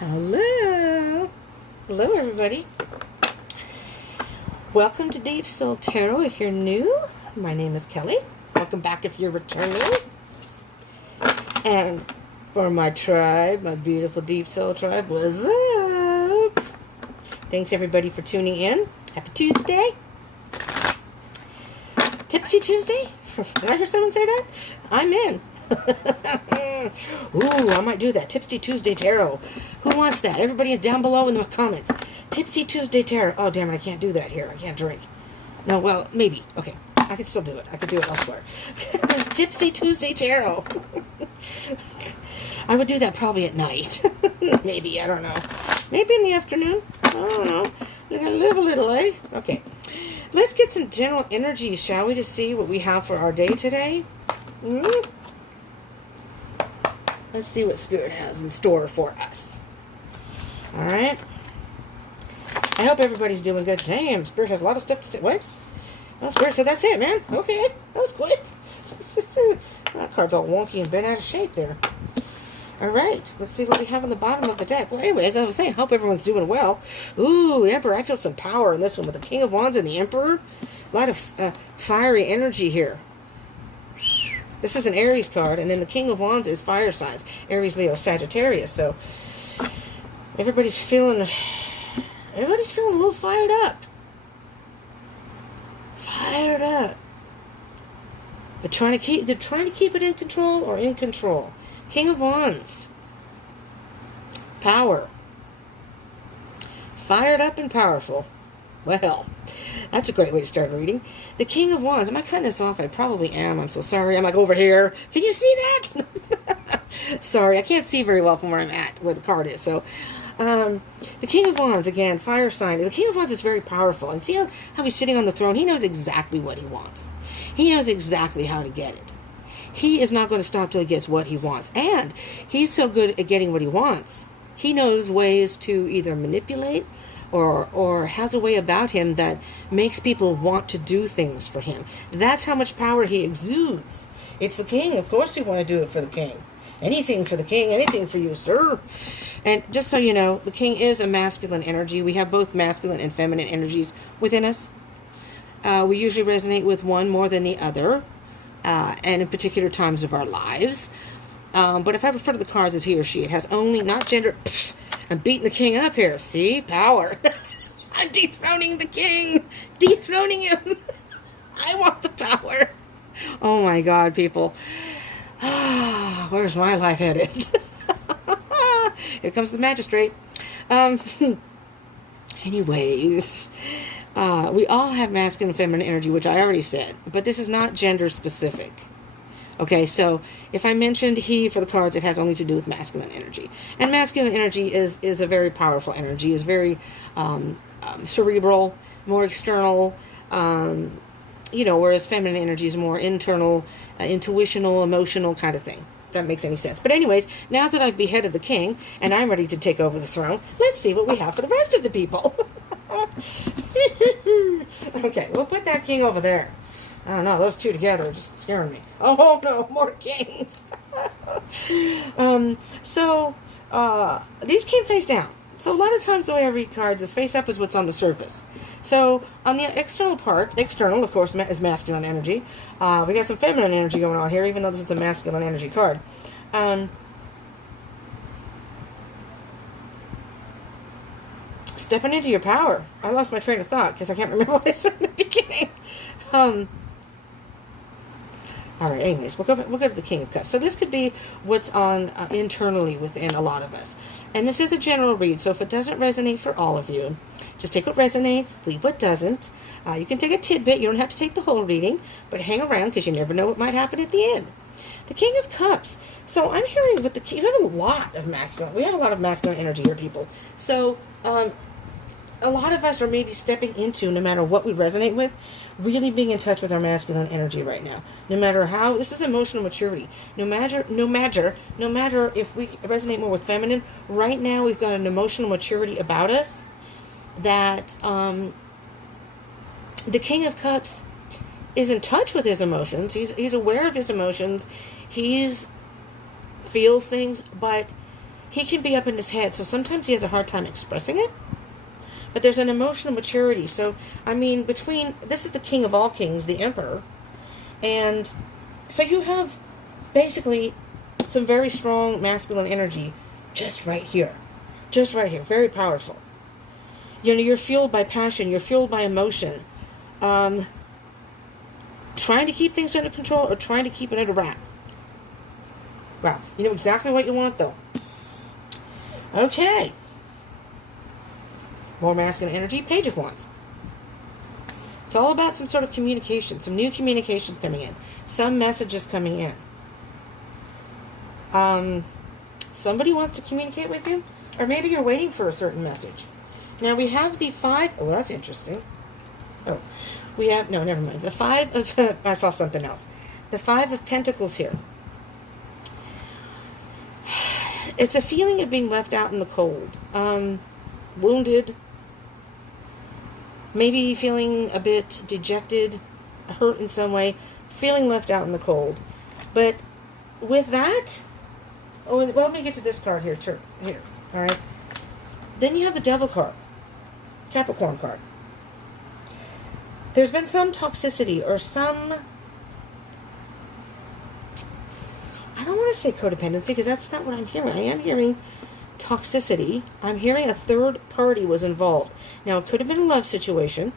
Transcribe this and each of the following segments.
Hello. Hello, everybody. Welcome to Deepsoul Tarot. If you're new, my name is Kelly. Welcome back if you're returning. And for my tribe, my beautiful Deepsoul tribe, what's up? Thanks, everybody, for tuning in. Happy Tuesday. Tipsy Tuesday? Did I hear someone say that? I'm in. Ooh, I might do that. Tipsy Tuesday Tarot. Who wants that? Everybody down below in the comments. Tipsy Tuesday Tarot. Oh, damn it, I can't do that here. I can't drink. No, well, maybe. Okay, I can still do it. I could do it elsewhere. Tipsy Tuesday Tarot. I would do that probably at night. Maybe, I don't know. Maybe in the afternoon. I don't know. You gotta live a little, eh? Okay. Let's get some general energy, shall we, to see what we have for our day today? Let's see what Spirit has in store for us. All right. I hope everybody's doing good. Damn, Spirit has a lot of stuff to say. What? Oh, Spirit said that's it, man. Okay, that was quick. That card's all wonky and bent out of shape there. All right, let's see what we have on the bottom of the deck. Well, anyways, as I was saying, hope everyone's doing well. Ooh, Emperor, I feel some power in this one with the King of Wands and the Emperor. A lot of fiery energy here. This is an Aries card, and then the King of Wands is fire signs. Aries, Leo, Sagittarius. So everybody's feeling a little fired up. Fired up. But they're trying to keep it in control or in control. King of Wands. Power. Fired up and powerful. Well, that's a great way to start a reading. The King of Wands. Am I cutting this off? I probably am. I'm so sorry. I'm like over here. Can you see that? Sorry, I can't see very well from where I'm at, where the card is. So, the King of Wands, again, fire sign. The King of Wands is very powerful. And see how he's sitting on the throne? He knows exactly what he wants. He knows exactly how to get it. He is not going to stop till he gets what he wants. And he's so good at getting what he wants. He knows ways to either manipulate or has a way about him that makes people want to do things for him. That's how much power he exudes. It's the king. Of course we want to do it for the king. Anything for the king, anything for you, sir. And just so you know, the king is a masculine energy. We have both masculine and feminine energies within us. We usually resonate with one more than the other, and in particular times of our lives. But if I refer to the cards as he or she, it has only, not gender. I'm beating the king up here. See? Power. I'm dethroning the king. Dethroning him. I want the power. Oh my God, people. Where's my life headed? Here comes the magistrate. Anyways, we all have masculine and feminine energy, which I already said. But this is not gender specific. Okay, so if I mentioned he for the cards, it has only to do with masculine energy. And masculine energy is a very powerful energy, is very cerebral, more external, whereas feminine energy is more internal, intuitional, emotional kind of thing. If that makes any sense. But anyways, now that I've beheaded the king and I'm ready to take over the throne, let's see what we have for the rest of the people. Okay, we'll put that king over there. I don't know, those two together are just scaring me. Oh no, more kings. These came face down. So a lot of times the way I read cards is face up is what's on the surface. So on the external part, external of course is masculine energy. We got some feminine energy going on here, even though this is a masculine energy card. Stepping into your power. I lost my train of thought because I can't remember what I said in the beginning. All right, anyways, we'll go to the King of Cups. So this could be what's on internally within a lot of us. And this is a general read, so if it doesn't resonate for all of you, just take what resonates, leave what doesn't. You can take a tidbit. You don't have to take the whole reading, but hang around because you never know what might happen at the end. The King of Cups. So I'm hearing with the king, we have a lot of masculine energy here, people. So a lot of us are maybe stepping into, no matter what we resonate with, really being in touch with our masculine energy right now. No matter how, this is emotional maturity. No matter if we resonate more with feminine, right now we've got an emotional maturity about us that the King of Cups is in touch with his emotions. He's aware of his emotions. He feels things, but he can be up in his head, so sometimes he has a hard time expressing it. But there's an emotional maturity. So, I mean, this is the king of all kings, the emperor. And so you have basically some very strong masculine energy just right here. Just right here. Very powerful. You know, you're fueled by passion. You're fueled by emotion. Trying to keep things under control or trying to keep it under wrap. Wow. You know exactly what you want, though. Okay. More masculine energy. Page of Wands. It's all about some sort of communication. Some new communications coming in. Some messages coming in. Somebody wants to communicate with you. Or maybe you're waiting for a certain message. Now we have the 5... Oh, that's interesting. Oh, we have... No, never mind. The 5 of... I saw something else. The 5 of Pentacles here. It's a feeling of being left out in the cold. Wounded. Maybe feeling a bit dejected, hurt in some way. Feeling left out in the cold. But with that... Oh, well, let me get to this card here. Here. All right. Then you have the Devil card. Capricorn card. There's been some toxicity or some... I don't want to say codependency because that's not what I'm hearing. I am hearing toxicity. I'm hearing a third party was involved. Now, it could have been a love situation.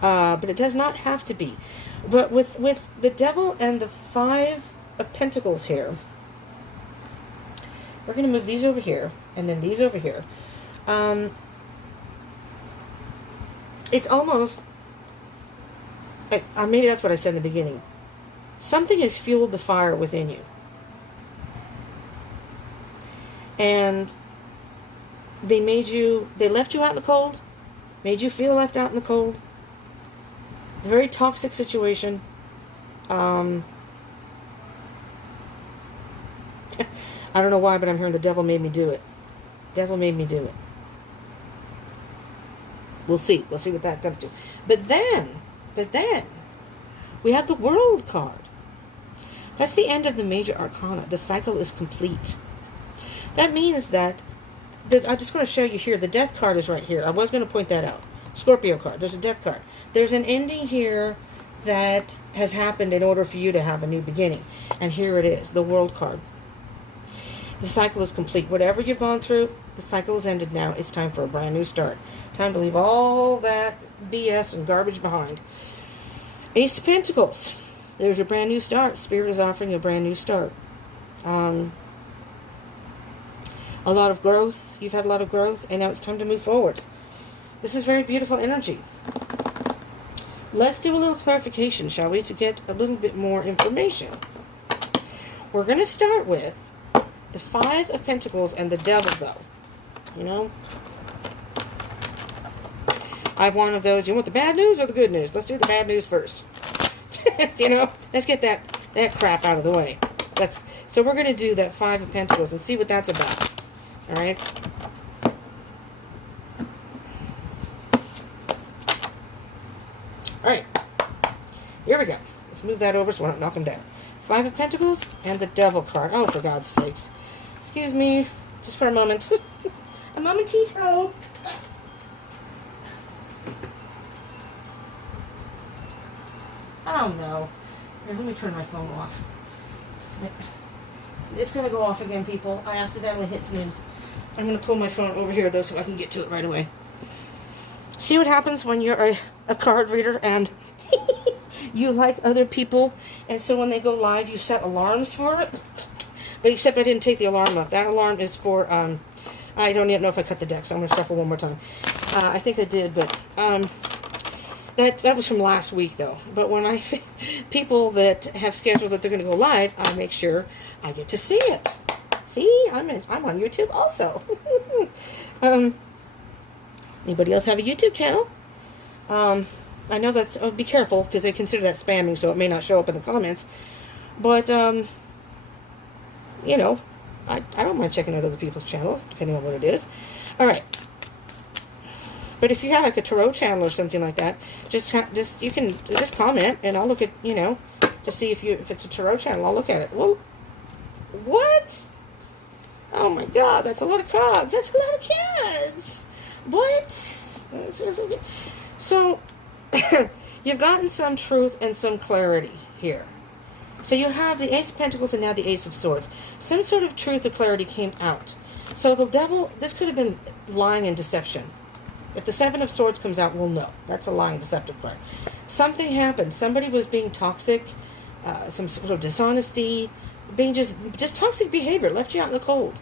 But it does not have to be. But with the Devil and the 5 of Pentacles here, we're going to move these over here, and then these over here. It's almost... maybe that's what I said in the beginning. Something has fueled the fire within you. And they left you out in the cold, made you feel left out in the cold. It's a very toxic situation. I don't know why, but I'm hearing the devil made me do it. Devil made me do it. We'll see. We'll see what that comes to. But then, we have the World card. That's the end of the major arcana. The cycle is complete. That means that, I'm just going to show you here, the Death card is right here. I was going to point that out. Scorpio card. There's a Death card. There's an ending here that has happened in order for you to have a new beginning. And here it is, the World card. The cycle is complete. Whatever you've gone through, the cycle is ended now. It's time for a brand new start. Time to leave all that BS and garbage behind. Ace of Pentacles. There's your brand new start. Spirit is offering you a brand new start. A lot of growth. You've had a lot of growth, and now it's time to move forward. This is very beautiful energy. Let's do a little clarification, shall we, to get a little bit more information. We're going to start with the 5 of Pentacles and the Devil, though. You know? I have one of those. You want the bad news or the good news? Let's do the bad news first. You know? Let's get that crap out of the way. So we're going to do that 5 of Pentacles and see what that's about. Alright? Alright. Here we go. Let's move that over so I don't knock them down. 5 of Pentacles and the Devil card. Oh, for God's sakes. Excuse me. Just for a moment. A momentito. Oh, no. Here, let me turn my phone off. It's going to go off again, people. I accidentally hit snooze. I'm going to pull my phone over here, though, so I can get to it right away. See what happens when you're a card reader and you like other people, and so when they go live, you set alarms for it? But except I didn't take the alarm off. That alarm is for, I don't even know if I cut the deck, so I'm going to shuffle one more time. I think I did, but that was from last week, though. But when people that have scheduled that they're going to go live, I make sure I get to see it. See, I'm on YouTube also. Anybody else have a YouTube channel? I know that's, be careful, because they consider that spamming, so it may not show up in the comments. But, you know, I don't mind checking out other people's channels, depending on what it is. Alright. But if you have like a tarot channel or something like that, you can comment, and I'll look at, you know, to see if it's a tarot channel. I'll look at it. Well, what? Oh my God, that's a lot of cards. That's a lot of kids. What? So, you've gotten some truth and some clarity here. So you have the Ace of Pentacles and now the Ace of Swords. Some sort of truth or clarity came out. So the Devil, this could have been lying and deception. If the Seven of Swords comes out, we'll know. That's a lying, deceptive card. Something happened. Somebody was being toxic, some sort of dishonesty, being just toxic behavior, left you out in the cold.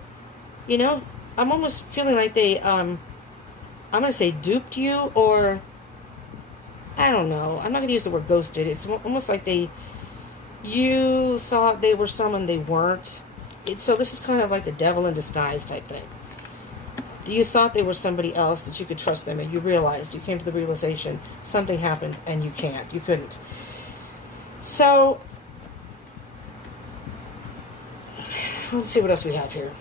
You know, I'm almost feeling like they, I'm going to say duped you, or, I don't know. I'm not going to use the word ghosted. It's almost like you thought they were someone they weren't. So this is kind of like the devil in disguise type thing. You thought they were somebody else, that you could trust them, and you realized, you came to the realization, something happened, and you couldn't. So, let's see what else we have here.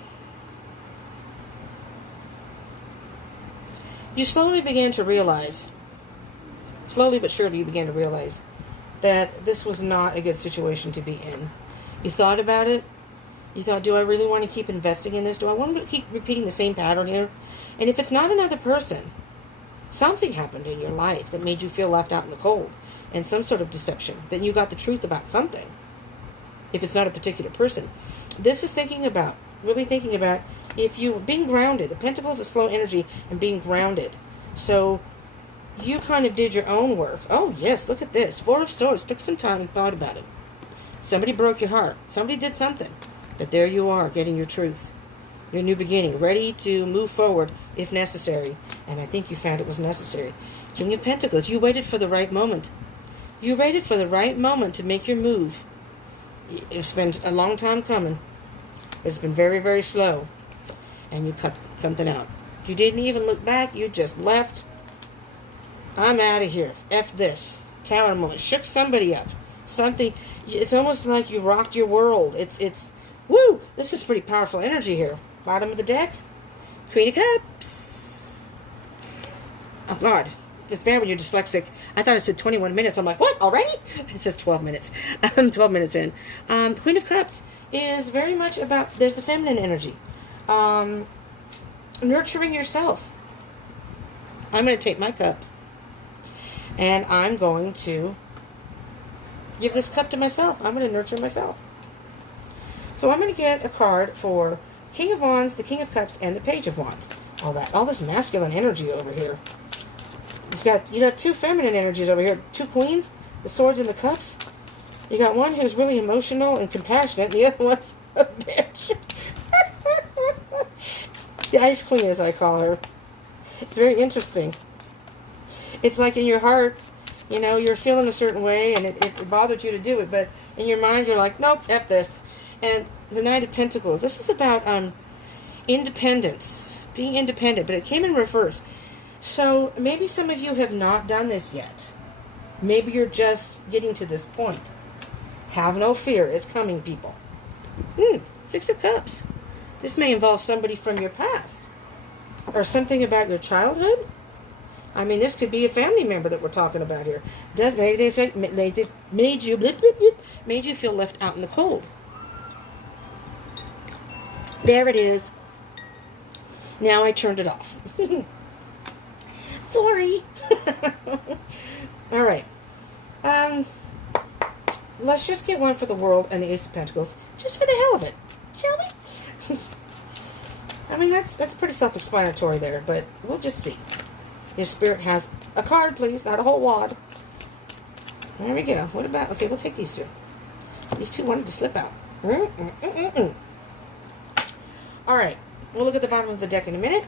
You slowly began to realize, slowly but surely you began to realize, that this was not a good situation to be in. You thought about it. You thought, do I really want to keep investing in this? Do I want to keep repeating the same pattern here? And if it's not another person, something happened in your life that made you feel left out in the cold, and some sort of deception. Then you got the truth about something. If it's not a particular person. This is really thinking about, if you being grounded. The Pentacles is slow energy and being grounded. So you kind of did your own work. Oh, yes, look at this. Four of Swords. Took some time and thought about it. Somebody broke your heart. Somebody did something. But there you are, getting your truth. Your new beginning. Ready to move forward if necessary. And I think you found it was necessary. King of Pentacles. You waited for the right moment. You waited for the right moment to make your move. It's been a long time coming. But it's been very, very slow. And you cut something out. You didn't even look back. You just left. I'm out of here. F this. Tower moment. Shook somebody up. Something. It's almost like you rocked your world. It's woo! This is pretty powerful energy here. Bottom of the deck. Queen of Cups. Oh, God. It's bad when you're dyslexic. I thought it said 21 minutes. I'm like, what? Already? It says 12 minutes. I'm 12 minutes in. Queen of Cups is very much about, there's the feminine energy. Nurturing yourself. I'm going to take my cup. And I'm going to give this cup to myself. I'm going to nurture myself. So I'm going to get a card for King of Wands, the King of Cups, and the Page of Wands. All this masculine energy over here. You got two feminine energies over here. Two queens, the Swords and the Cups. You got one who's really emotional and compassionate, and the other one's a bitch. The Ice Queen, as I call her. It's very interesting. It's like in your heart, you know, you're feeling a certain way, and it bothered you to do it, but in your mind, you're like, nope, F this. And the Knight of Pentacles. This is about independence, being independent, but it came in reverse. So maybe some of you have not done this yet. Maybe you're just getting to this point. Have no fear. It's coming, people. Six of Cups. This may involve somebody from your past. Or something about your childhood. I mean, this could be a family member that we're talking about here. Maybe they made you feel left out in the cold. There it is. Now I turned it off. Sorry. All right. Let's just get one for the World and the Ace of Pentacles, just for the hell of it, shall we? I mean, that's pretty self-explanatory there, but we'll just see. Your Spirit has a card, please, not a whole wad. There we go. What about? Okay, we'll take these two. These two wanted to slip out. All right. We'll look at the bottom of the deck in a minute.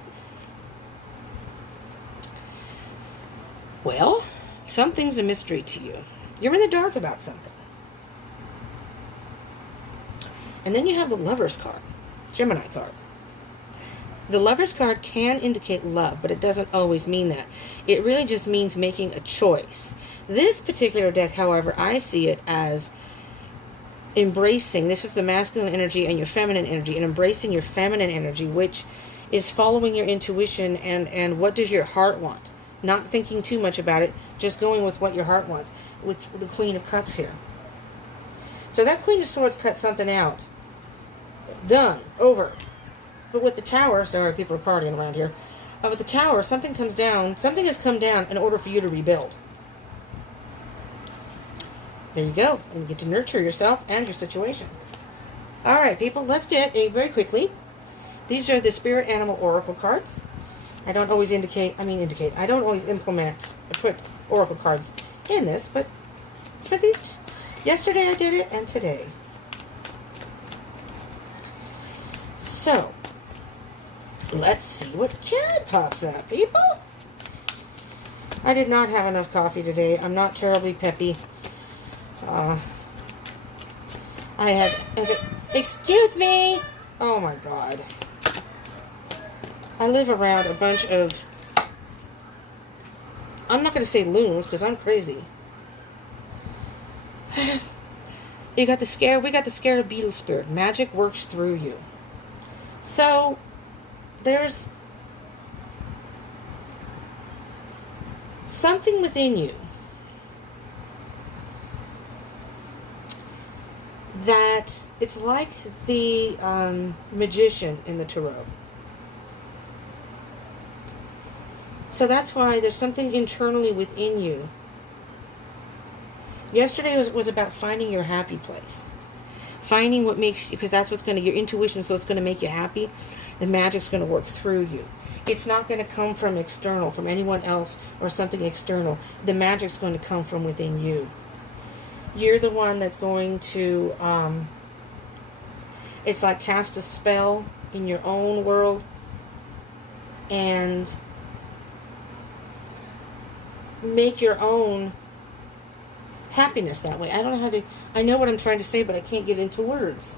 Well, something's a mystery to you. You're in the dark about something. And then you have the Lover's card, Gemini card. The Lover's card can indicate love, but it doesn't always mean that. It really just means making a choice. This particular deck, however, I see it as embracing. This is the masculine energy and your feminine energy, and embracing your feminine energy, which is following your intuition and what does your heart want. Not thinking too much about it, just going with what your heart wants, with the Queen of Cups here. So that Queen of Swords cut something out. Done. Over. But with the Tower, sorry, people are partying around here. With the Tower, something comes down. Something has come down in order for you to rebuild. There you go. And you get to nurture yourself and your situation. All right, people, let's get very quickly. These are the Spirit Animal Oracle cards. I don't always I don't always put Oracle cards in this, but for these, yesterday I did it, and today. So, let's see what card pops up, people. I did not have enough coffee today. I'm not terribly peppy. Excuse me! Oh my God. I live around a bunch of, I'm not going to say loons, because I'm crazy. We got the scare of beetle spirit. Magic works through you. So, there's something within you that it's like the magician in the tarot. So that's why there's something internally within you. Yesterday was about finding your happy place. Finding what makes you, because that's what's going to, your intuition, so it's going to make you happy. The magic's going to work through you. It's not going to come from external, from anyone else or something external. The magic's going to come from within you. You're the one that's going to, it's like cast a spell in your own world and make your own happiness that way. I don't know how to, I know what I'm trying to say, but I can't get into words.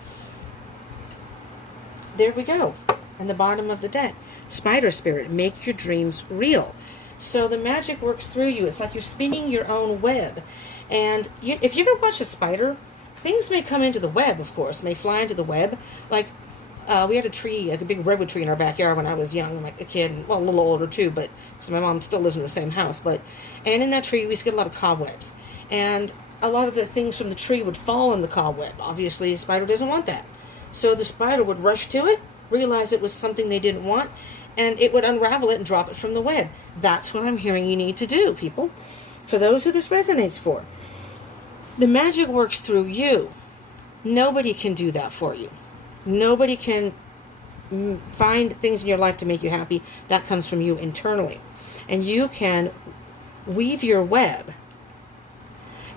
There we go. On the bottom of the deck. Spider spirit, make your dreams real. So the magic works through you. It's like you're spinning your own web. And if you ever watch a spider, things may come into the web, of course, may fly into the web. Like, we had a tree, like a big redwood tree in our backyard when I was young, like a kid, well, a little older too, but because my mom still lives in the same house. And in that tree, we used to get a lot of cobwebs. And a lot of the things from the tree would fall in the cobweb. Obviously, the spider doesn't want that. So the spider would rush to it, realize it was something they didn't want, and it would unravel it and drop it from the web. That's what I'm hearing you need to do, people. For those who this resonates for. The magic works through you. Nobody can do that for you. Nobody can find things in your life to make you happy. That comes from you internally. And you can weave your web.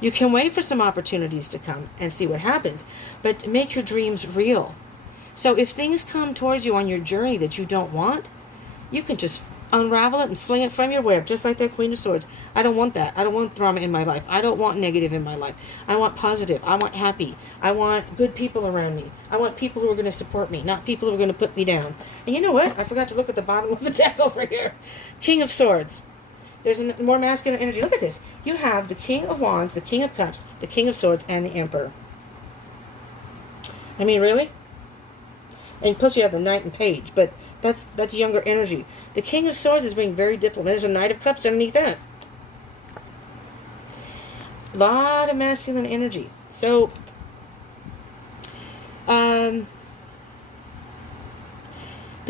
You can wait for some opportunities to come and see what happens. But make your dreams real. So if things come towards you on your journey that you don't want, you can just unravel it and fling it from your web, just like that Queen of Swords. I don't want that. I don't want drama in my life. I don't want negative in my life. I want positive. I want happy. I want good people around me. I want people who are going to support me, not people who are going to put me down. And you know what? I forgot to look at the bottom of the deck over here. King of Swords. There's a more masculine energy. Look at this. You have the King of Wands, the King of Cups, the King of Swords, and the Emperor. I mean, really? And plus you have the Knight and Page, but that's younger energy. The King of Swords is being very diplomatic. There's a Knight of Cups underneath that. A lot of masculine energy. So, the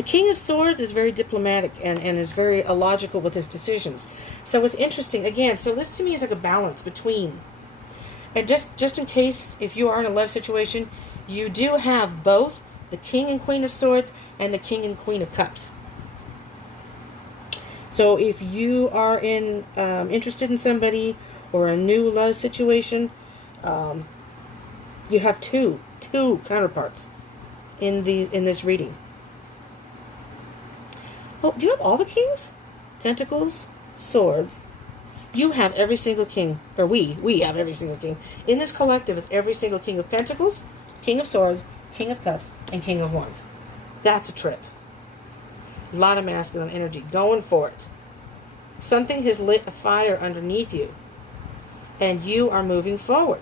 King of Swords is very diplomatic and is very illogical with his decisions. So it's interesting. Again, so this to me is like a balance between. And just in case, if you are in a love situation, you do have both the King and Queen of Swords and the King and Queen of Cups. So if you are interested in somebody or a new love situation, you have two counterparts in this reading. Oh, do you have all the kings? Pentacles, swords. You have every single king, or we have every single king. In this collective is every single King of Pentacles, King of Swords, King of Cups, and King of Wands. That's a trip. A lot of masculine energy. Going for it. Something has lit a fire underneath you. And you are moving forward.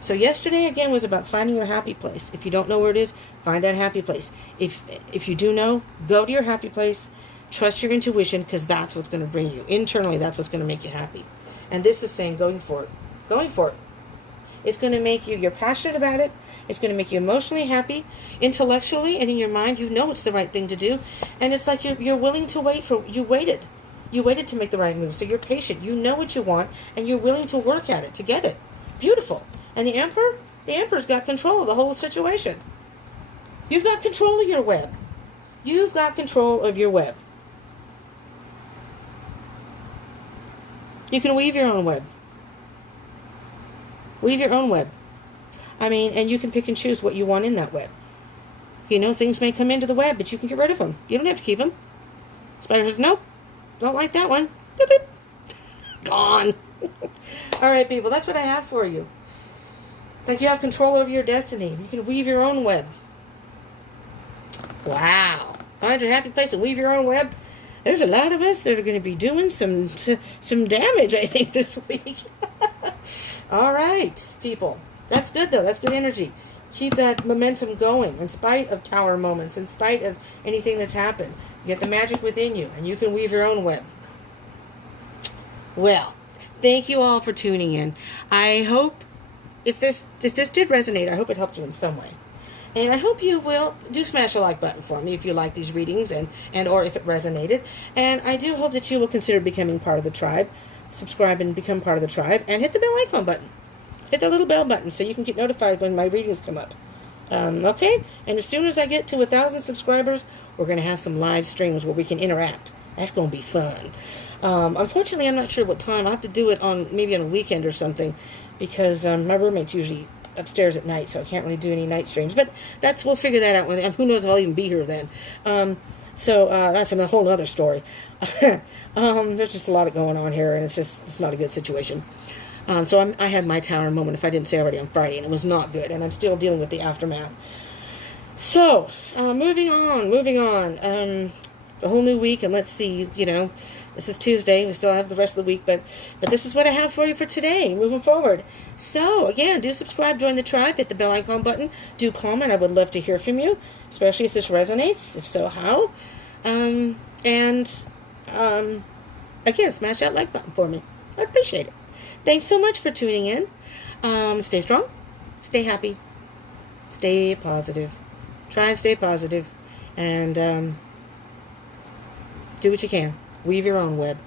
So yesterday, again, was about finding your happy place. If you don't know where it is, find that happy place. If you do know, go to your happy place. Trust your intuition, because that's what's going to bring you. Internally, that's what's going to make you happy. And this is saying going for it. Going for it. It's going to make you, you're passionate about it. It's going to make you emotionally happy, intellectually, and in your mind, you know it's the right thing to do. And it's like you're willing to wait for, you waited. You waited to make the right move. So you're patient. You know what you want, and you're willing to work at it to get it. Beautiful. And the Emperor's got control of the whole situation. You've got control of your web. You've got control of your web. You can weave your own web. Weave your own web. I mean, and you can pick and choose what you want in that web. You know, things may come into the web, but you can get rid of them. You don't have to keep them. Spider says, nope, don't like that one. Boop, boop. Gone. All right, people, that's what I have for you. It's like you have control over your destiny. You can weave your own web. Wow. Find your happy place and weave your own web. There's a lot of us that are going to be doing some damage, I think, this week. All right, people. That's good, though. That's good energy. Keep that momentum going in spite of tower moments, in spite of anything that's happened. You get the magic within you, and you can weave your own web. Well, thank you all for tuning in. I hope, if this did resonate, I hope it helped you in some way. And I hope you will do smash a like button for me if you like these readings and or if it resonated. And I do hope that you will consider becoming part of the tribe. Subscribe and become part of the tribe. And hit the bell icon button. Hit the little bell button so you can get notified when my readings come up. Okay? And as soon as I get to 1,000 subscribers, we're going to have some live streams where we can interact. That's going to be fun. Unfortunately, I'm not sure what time. I'll have to do it on maybe on a weekend or something because my roommate's usually upstairs at night, so I can't really do any night streams. But we'll figure that out. Who knows if I'll even be here then. So that's a whole other story. There's just a lot going on here, and it's not a good situation. So I had my tower moment, if I didn't say already, on Friday, and it was not good, and I'm still dealing with the aftermath. So, moving on. The whole new week, and let's see, this is Tuesday. We still have the rest of the week, but this is what I have for you for today, moving forward. So, again, do subscribe, join the tribe, hit the bell icon button, do comment. I would love to hear from you, especially if this resonates. If so, how? Again, smash that like button for me. I appreciate it. Thanks so much for tuning in. Stay strong, stay happy, stay positive. Try and stay positive, and do what you can. Weave your own web.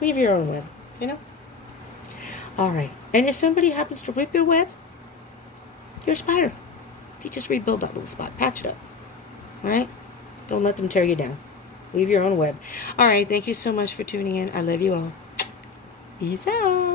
Weave your own web, All right. And if somebody happens to rip your web, you're a spider. You just rebuild that little spot. Patch it up. All right? Don't let them tear you down. Weave your own web. All right. Thank you so much for tuning in. I love you all. Peace out.